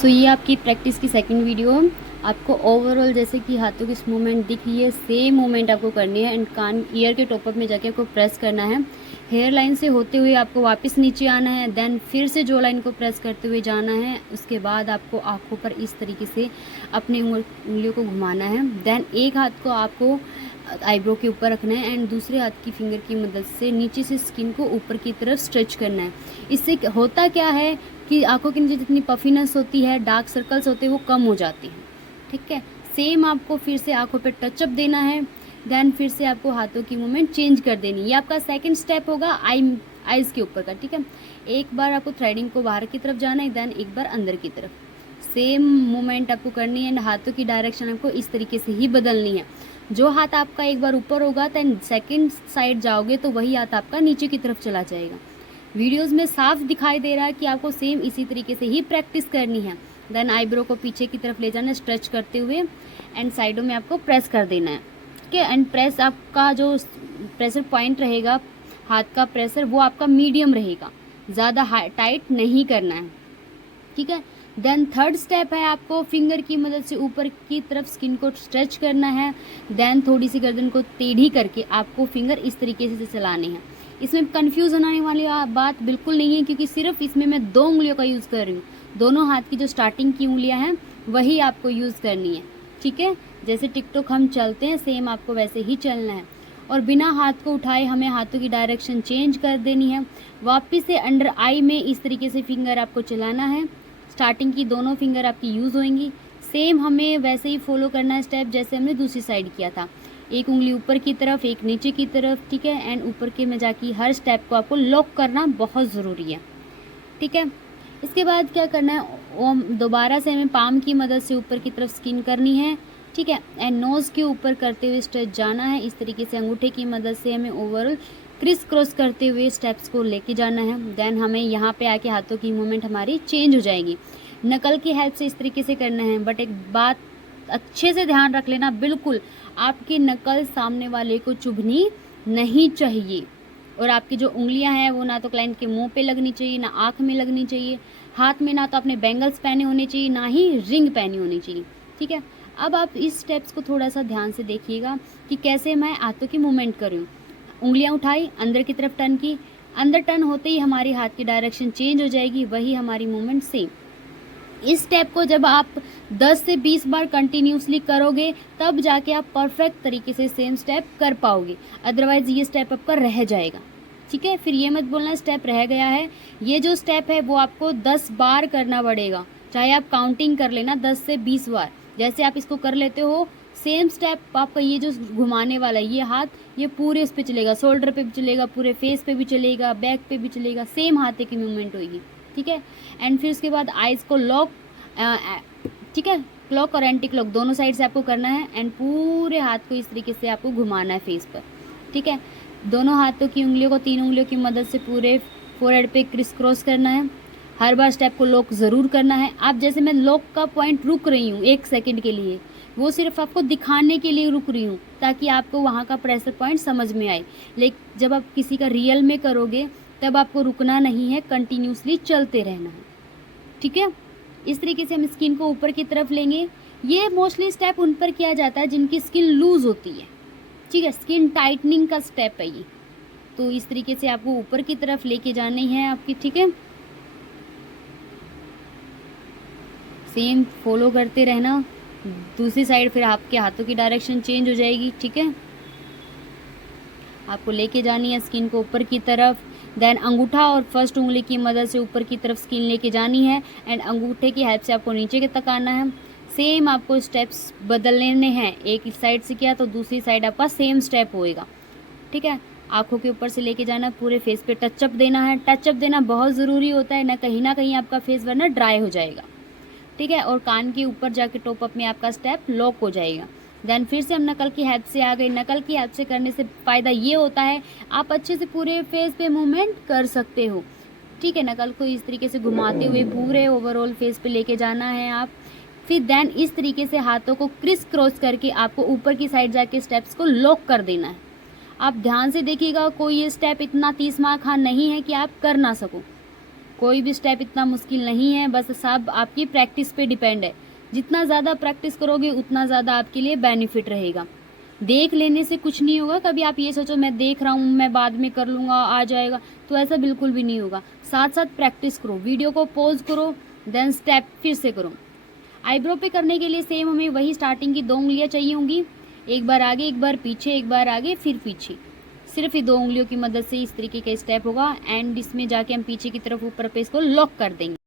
सो ये आपकी प्रैक्टिस की सेकंड वीडियो। आपको ओवरऑल जैसे कि हाथों की मूवमेंट दिख रही है, सेम मूवमेंट आपको करनी है एंड कान ईयर के टॉप अप में जाके आपको प्रेस करना है। हेयर लाइन से होते हुए आपको वापस नीचे आना है, देन फिर से जो लाइन को प्रेस करते हुए जाना है। उसके बाद आपको आँखों पर इस तरीके से अपनी उंगलियों को घुमाना है। देन एक हाथ को आपको आईब्रो के ऊपर रखना है एंड दूसरे हाथ की फिंगर की मदद से नीचे से स्किन को ऊपर की तरफ स्ट्रेच करना है। इससे होता क्या है कि आंखों के नीचे जितनी पफीनेस होती है, डार्क सर्कल्स होते हैं, वो कम हो जाती हैं। ठीक है, सेम आपको फिर से आंखों पे टचअप देना है, देन फिर से आपको हाथों की मूवमेंट चेंज कर देनी है। ये आपका सेकंड स्टेप होगा आईज के ऊपर का। ठीक है, एक बार आपको थ्रेडिंग को बाहर की तरफ जाना है, देन एक बार अंदर की तरफ। सेम मूवमेंट आपको करनी है एंड हाथों की डायरेक्शन आपको इस तरीके से ही बदलनी है। जो हाथ आपका एक बार ऊपर होगा देन सेकंड साइड जाओगे तो वही हाथ आपका नीचे की तरफ चला जाएगा। वीडियोस में साफ दिखाई दे रहा है कि आपको सेम इसी तरीके से ही प्रैक्टिस करनी है। देन आईब्रो को पीछे की तरफ ले जाना है स्ट्रेच करते हुए एंड साइडों में आपको प्रेस कर देना है। ठीक है, एंड प्रेस आपका जो प्रेशर पॉइंट रहेगा, हाथ का प्रेशर, वो आपका मीडियम रहेगा, ज़्यादा टाइट नहीं करना है। ठीक है, देन थर्ड स्टेप है आपको फिंगर की मदद से ऊपर की तरफ स्किन को स्ट्रेच करना है। देन थोड़ी सी गर्दन को टेढ़ी करके आपको फिंगर इस तरीके से चलाने हैं। इसमें कंफ्यूज होने वाली बात बिल्कुल नहीं है, क्योंकि सिर्फ इसमें मैं 2 उंगलियों का यूज़ कर रही हूँ। दोनों हाथ की जो स्टार्टिंग की उंगलियां हैं वही आपको यूज़ करनी है। ठीक है, जैसे टिकटॉक हम चलते हैं सेम आपको वैसे ही चलना है और बिना हाथ को उठाए हमें हाथों की डायरेक्शन चेंज कर देनी है। वापस से अंडर आई में इस तरीके से फिंगर आपको चलाना है। स्टार्टिंग की दोनों फिंगर आपकी यूज़ होंगी। सेम हमें वैसे ही फॉलो करना है स्टेप जैसे हमने दूसरी साइड किया था। एक उंगली ऊपर की तरफ, एक नीचे की तरफ। ठीक है, एंड ऊपर के में जाके हर स्टेप को आपको लॉक करना बहुत ज़रूरी है। ठीक है, इसके बाद क्या करना है, दोबारा से हमें पाम की मदद से ऊपर की तरफ स्किन करनी है। ठीक है, एंड नोज़ के ऊपर करते हुए स्ट्रेच जाना है। इस तरीके से अंगूठे की मदद से हमें ओवरऑल क्रिस क्रॉस करते हुए स्टेप्स को लेके जाना है। देन हमें यहाँ पे आके हाथों की मूवमेंट हमारी चेंज हो जाएगी। नकल की हेल्प से इस तरीके से करना है, बट एक बात अच्छे से ध्यान रख लेना, बिल्कुल आपकी नकल सामने वाले को चुभनी नहीं चाहिए। और आपकी जो उंगलियां हैं वो ना तो क्लाइंट के मुंह पे लगनी चाहिए, ना आँख में लगनी चाहिए, हाथ में ना तो आपने बैंगल्स पहने होने चाहिए, ना ही रिंग पहनी होनी चाहिए। ठीक है, अब आप इस स्टेप्स को थोड़ा सा ध्यान से देखिएगा कि कैसे मैं हाथों की मूवमेंट कर रही हूँ। उंगलियां उठाई, अंदर की तरफ टर्न की, अंदर टर्न होते ही हमारी हाथ की डायरेक्शन चेंज हो जाएगी, वही हमारी मूवमेंट सेम। इस स्टेप को जब आप 10 से 20 बार कंटिन्यूसली करोगे तब जाके आप परफेक्ट तरीके से सेम स्टेप कर पाओगे, अदरवाइज ये स्टेप आपका रह जाएगा। ठीक है, फिर ये मत बोलना स्टेप रह गया है। ये जो स्टेप है वो आपको 10 बार करना पड़ेगा, चाहे आप काउंटिंग कर लेना 10 से 20 बार। जैसे आप इसको कर लेते हो सेम स्टेप आपका ये जो घुमाने वाला है ये हाथ, ये पूरे इस पे चलेगा, शोल्डर पे भी चलेगा, पूरे फेस पे भी चलेगा, बैक पे भी चलेगा, सेम हाथ की मूवमेंट होगी। ठीक है, एंड फिर उसके बाद आइज़ को लॉक, ठीक है, क्लॉक और एंटी क्लॉक दोनों साइड से आपको करना है एंड पूरे हाथ को इस तरीके से आपको घुमाना है फेस पर। ठीक है, दोनों हाथों की उंगलियों को 3 उंगलियों की मदद से पूरे फोरहेड पे क्रिस क्रॉस करना है। हर बार स्टेप को लॉक ज़रूर करना है। आप जैसे मैं लॉक का पॉइंट रुक रही हूँ 1 सेकेंड के लिए, वो सिर्फ आपको दिखाने के लिए रुक रही हूँ ताकि आपको वहाँ का प्रेशर पॉइंट समझ में आए। लेकिन जब आप किसी का रियल में करोगे तब आपको रुकना नहीं है, कंटिन्यूसली चलते रहना है। ठीक है, इस तरीके से हम स्किन को ऊपर की तरफ लेंगे। ये मोस्टली स्टेप उन पर किया जाता है जिनकी स्किन लूज होती है। ठीक है, स्किन टाइटनिंग का स्टेप है ये, तो इस तरीके से आपको ऊपर की तरफ लेके जानी है आपकी। ठीक है, सेम फॉलो करते रहना। दूसरी साइड फिर आपके हाथों की डायरेक्शन चेंज हो जाएगी। ठीक है, आपको लेके जानी है स्किन को ऊपर की तरफ। देन अंगूठा और फर्स्ट उंगली की मदद से ऊपर की तरफ स्किन लेके जानी है एंड अंगूठे की हेल्प से आपको नीचे के तक आना है। सेम आपको स्टेप्स बदल लेने हैं, एक इस साइड से किया तो दूसरी साइड आपका सेम स्टेप होएगा। ठीक है, आंखों के ऊपर से लेके जाना, पूरे फेस पे टचअप देना है। टचअप देना बहुत ज़रूरी होता है, ना कहीं आपका फेस वरना ड्राई हो जाएगा। ठीक है, और कान के ऊपर जाके टॉप अप में आपका स्टेप लॉक हो जाएगा। देन फिर से हम नकल की हेल्प से आ गए। नकल की हेल्प से करने से फ़ायदा ये होता है आप अच्छे से पूरे फेस पे मूवमेंट कर सकते हो। ठीक है, नकल को इस तरीके से घुमाते हुए पूरे ओवरऑल फेस पे लेके जाना है आप। फिर देन इस तरीके से हाथों को क्रिस क्रॉस करके आपको ऊपर की साइड जाके स्टेप्स को लॉक कर देना है। आप ध्यान से देखिएगा, कोई ये स्टेप इतना 30 मार खा नहीं है कि आप कर ना सको। कोई भी स्टेप इतना मुश्किल नहीं है, बस सब आपकी प्रैक्टिस पे डिपेंड है। जितना ज़्यादा प्रैक्टिस करोगे उतना ज़्यादा आपके लिए बेनिफिट रहेगा। देख लेने से कुछ नहीं होगा। कभी आप ये सोचो मैं देख रहा हूँ, मैं बाद में कर लूँगा, आ जाएगा, तो ऐसा बिल्कुल भी नहीं होगा। साथ साथ प्रैक्टिस करो, वीडियो को पॉज करो, देन स्टेप फिर से करो। आईब्रो पे करने के लिए सेम हमें वही स्टार्टिंग की 2 उंगलियाँ चाहिए होंगी, एक बार आगे, एक बार पीछे, एक बार आगे फिर पीछे। सिर्फ ये 2 उंगलियों की मदद से इस तरीके का स्टेप होगा एंड इसमें जाके हम पीछे की तरफ ऊपर पे इसको लॉक कर देंगे।